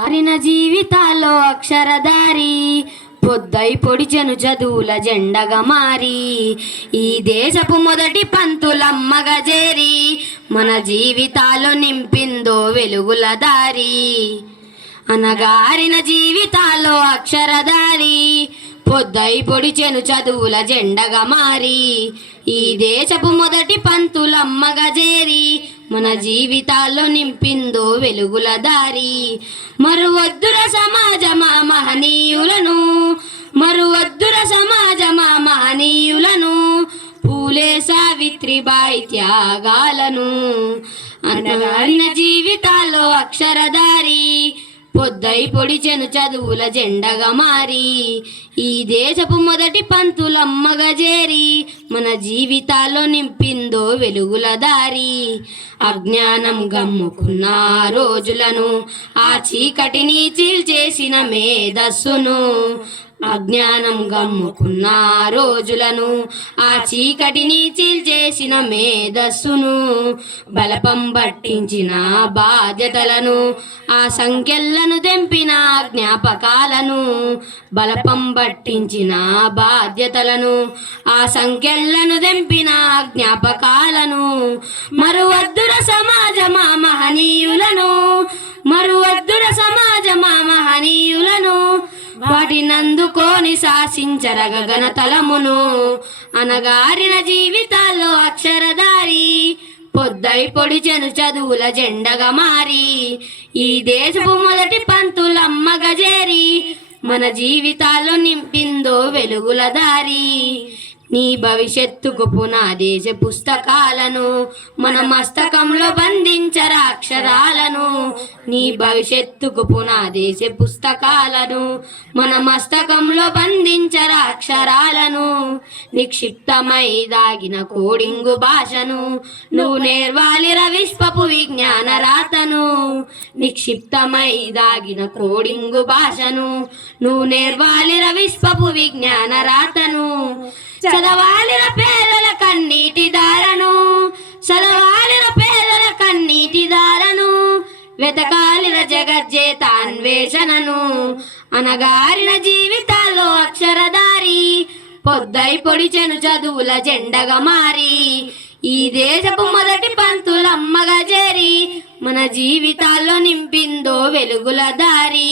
మారిన జీవితాల్లో అక్షరధారి పొద్దై పొడిచెను చదువుల జెండగా మారి ఈ దేశపు మొదటి పంతులమ్మగా చేరి మన జీవితాల్లో నింపిందో వెలుగుల దారి. అనగారిన జీవితాల్లో అక్షరధారి పొద్దై పొడిచెను చదువుల జెండగా మారి ఈ దేశపు మొదటి పంతులమ్మగా చేరి మన జీవితాల్లో నింపిందో వెలుగుల దారి. మరువద్దుర సమాజమా మహనీయులను, మరువద్దుర సమాజమా మహనీయులను, పూలే సావిత్రిబాయి త్యాగాలను. అనగారిన జీవితాల్లో అక్షరధారి పొద్దై పొడిచెను చదువుల జెండగా మారి ఈ దేశపు మొదటి పంతులమ్మగా చేరి మన జీవితాల్లో నింపిందో వెలుగుల దారి. అజ్ఞానం గమ్ముకున్న రోజులను ఆ చీకటిని చీల్చేసిన మేధస్సును, అజ్ఞానం గమ్ముకున్న రోజులను ఆ చీకటిని చీల్చేసిన మేధస్సును, బలపం పట్టించిన బాధ్యతలను ఆ సంఖ్యలను తెంపిన జ్ఞాపకాలను, బలపం పట్టించిన బాధ్యతలను ఆ సంఖ్యలను తెంపిన జ్ఞాపకాలను. మరువద్దుర సమాజమా మహనీయులను, మరువద్దుర సమాజమా మహనీయులను, వాటినందుకోని శాసించరగ గణతలమును. అనగారిన జీవితాల్లో అక్షరధారి పొద్దై పొడిచెను చదువుల జెండగా మారి ఈ దేశపు మొదటి పంతులమ్మగా చేరి మన జీవితాల్లో నింపిందో వెలుగుల దారి. నీ భవిష్యత్తుకు పునాదేశ పుస్తకాలను మన మస్తకంలో బంధించర అక్షరాలను, నీ భవిష్యత్తుకు పునాదేశ పుస్తకాలను మన మస్తకంలో బంధించర అక్షరాలను. నిక్షిప్తమై దాగిన కోడింగు భాషను నువ్వు నేర్వాలిర విశ్వపు విజ్ఞాన రాతను, నిక్షిప్తమై దాగిన కోడింగు భాషను నువ్వు నేర్వాలిర విశ్వపు విజ్ఞాన రాతను. చదవాలిర పేదల కన్నీటి దారను, చదవాలిర పేదల కన్నీటి దారను, వెతకాలిర జగజ్జేత అన్వేషణను. అనగారిన జీవితాల్లో అక్షరధారి పొద్దై పొడిచెను చదువుల జెండగా మారి ఈ దేశపు మొదటి పంతులమ్మగా చేరి మన జీవితాల్లో నింపిందో వెలుగుల దారి.